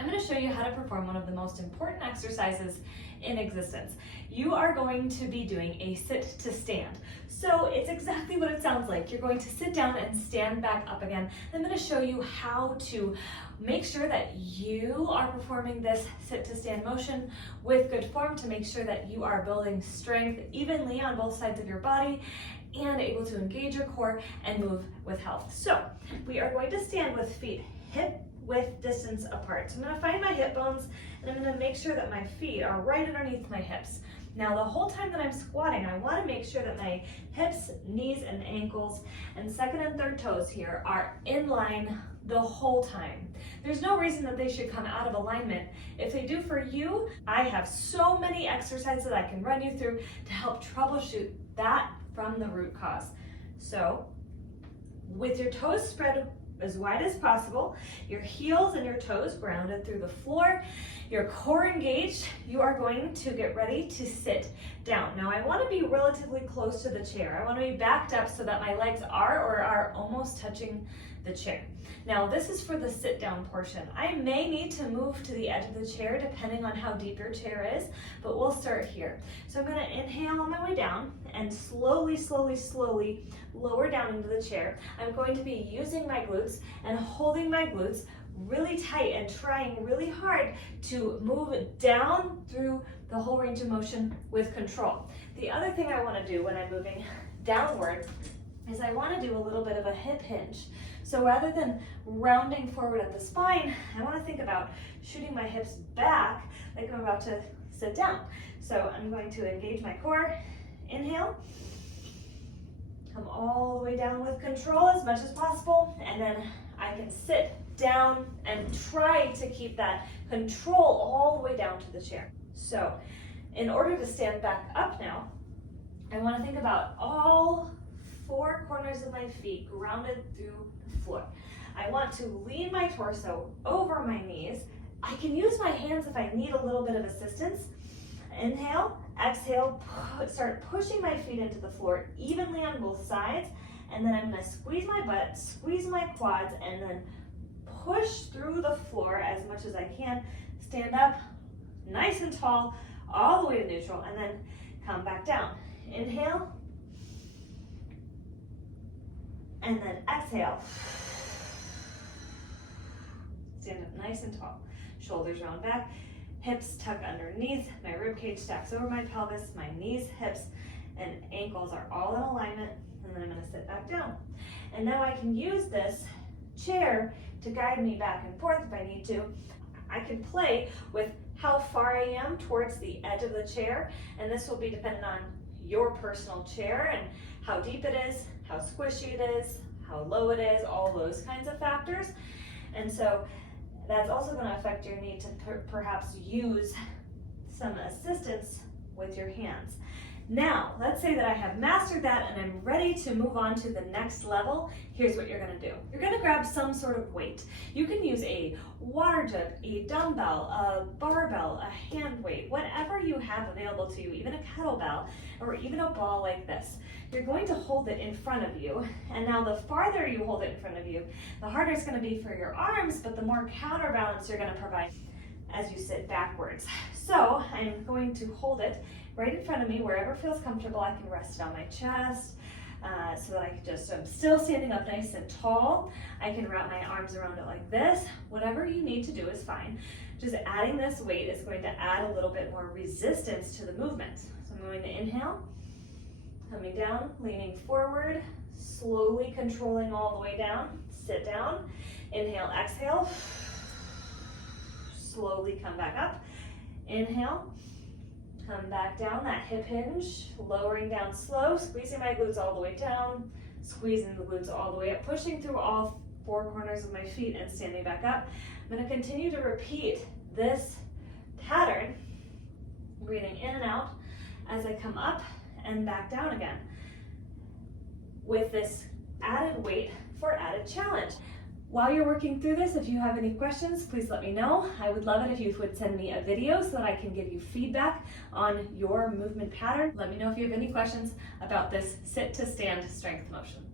I'm going to show you how to perform one of the most important exercises in existence. You are going to be doing a sit to stand. So it's exactly what it sounds like. You're going to sit down and stand back up again. I'm going to show you how to make sure that you are performing this sit to stand motion with good form to make sure that you are building strength evenly on both sides of your body and able to engage your core and move with health. So we are going to stand with feet hip width distance apart. So I'm going to find my hip bones and I'm going to make sure that my feet are right underneath my hips. Now the whole time that I'm squatting, I want to make sure that my hips, knees, and ankles and second and third toes here are in line the whole time. There's no reason that they should come out of alignment. If they do for you, I have so many exercises that I can run you through to help troubleshoot that from the root cause. So with your toes spread as wide as possible, your heels and your toes grounded through the floor, your core engaged, you are going to get ready to sit down. Now I want to be relatively close to the chair. I want to be backed up so that my legs are almost touching the chair. Now this is for the sit down portion. I may need to move to the edge of the chair depending on how deep your chair is, but we'll start here. So I'm going to inhale on my way down and slowly lower down into the chair. I'm going to be using my glutes and holding my glutes really tight and trying really hard to move down through the whole range of motion with control. The other thing I want to do when I'm moving downward is I want to do a little bit of a hip hinge. So rather than rounding forward at the spine, I want to think about shooting my hips back like I'm about to sit down. So I'm going to engage my core, inhale, come all the way down with control as much as possible, and then I can sit down and try to keep that control all the way down to the chair. So in order to stand back up now, I want to think about all four corners of my feet grounded through the floor. I want to lean my torso over my knees. I can use my hands if I need a little bit of assistance. Inhale, exhale, start pushing my feet into the floor evenly on both sides, and then I'm going to squeeze my butt, squeeze my quads, and then push through the floor as much as I can. Stand up nice and tall all the way to neutral, and then come back down. Inhale, and then exhale. Stand up nice and tall. Shoulders round back, hips tuck underneath, my rib cage stacks over my pelvis, my knees, hips, and ankles are all in alignment, and then I'm going to sit back down. And now I can use this chair to guide me back and forth if I need to. I can play with how far I am towards the edge of the chair, and this will be dependent on your personal chair and how deep it is, how squishy it is, how low it is, all those kinds of factors. And so that's also going to affect your need to perhaps use some assistance with your hands. Now, let's say that I have mastered that and I'm ready to move on to the next level. Here's what you're going to do. You're going to grab some sort of weight. You can use a water jug, a dumbbell, a barbell, a hand weight, whatever you have available to you, even a kettlebell, or even a ball like this. You're going to hold it in front of you, and now the farther you hold it in front of you, the harder it's going to be for your arms, but the more counterbalance you're going to provide as you sit backwards. So I'm going to hold it right in front of me, wherever feels comfortable. I can rest it on my chest so that I can just, I'm still standing up nice and tall. I can wrap my arms around it like this. Whatever you need to do is fine. Just adding this weight is going to add a little bit more resistance to the movement. So I'm going to inhale, coming down, leaning forward, slowly controlling all the way down, sit down, inhale, exhale, slowly come back up, inhale, come back down, that hip hinge, lowering down slow, squeezing my glutes all the way down, squeezing the glutes all the way up, pushing through all four corners of my feet and standing back up. I'm going to continue to repeat this pattern, breathing in and out as I come up and back down again with this added weight for added challenge. While you're working through this, if you have any questions, please let me know. I would love it if you would send me a video so that I can give you feedback on your movement pattern. Let me know if you have any questions about this sit to stand strength motion.